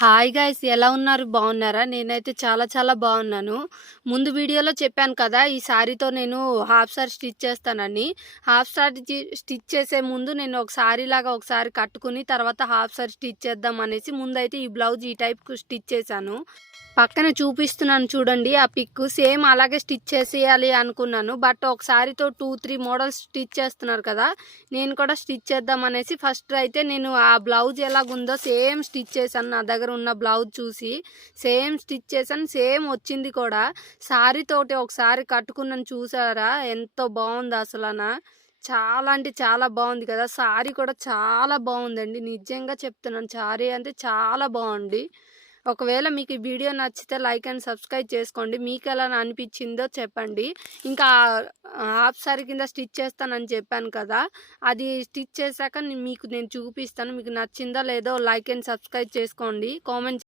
Hi guys, ఎలా ఉన్నారు? బాగున్నారా? నేనైతే చాలా చాలా బాగున్నాను. ముందు వీడియోలో చెప్పాను కదా, ఈ సారీతో నేను హాఫ్ సారీ స్టిచ్ చేస్తానని. హాఫ్ సారీ స్టిచ్ చేసే ముందు నేను ఒక సారీ లాగా ఒకసారి కట్టుకుని తర్వాత హాఫ్ సారీ స్టిచ్ చేద్దాం అనేసి ముందైతే ఈ బ్లౌజ్ ఈ టైప్కు స్టిచ్ చేశాను. పక్కన చూపిస్తున్నాను చూడండి, ఆ పిక్ సేమ్ అలాగే స్టిచ్ చేసేయాలి అనుకున్నాను. బట్ ఒకసారితో 2-3 మోడల్స్ స్టిచ్ చేస్తున్నారు కదా, నేను కూడా స్టిచ్ చేద్దాం అనేసి ఫస్ట్ అయితే నేను ఆ బ్లౌజ్ ఎలాగుందో సేమ్ స్టిచ్ చేశాను. నా దగ్గర ఉన్న బ్లౌజ్ చూసి సేమ్ స్టిచ్ చేశాను, సేమ్ వచ్చింది కూడా. సారీ తోటి ఒకసారి కట్టుకున్నాను, చూసారా ఎంతో బాగుంది అసలనా. చాలా అంటే చాలా బాగుంది కదా. సారీ కూడా చాలా బాగుందండి, నిజంగా చెప్తున్నాను. సారీ అంటే చాలా బాగుంది. ఒకవేళ మీకు ఈ వీడియో నచ్చితే లైక్ అండ్ సబ్స్క్రైబ్ చేసుకోండి. మీకు ఎలా అనిపించిందో చెప్పండి. ఇంకా హాఫ్ సారీ కింద స్టిచ్ చేస్తానని చెప్పాను కదా, అది స్టిచ్ చేశాక మీకు నేను చూపిస్తాను. మీకు నచ్చిందో లేదో లైక్ అండ్ సబ్స్క్రైబ్ చేసుకోండి. కామెంట్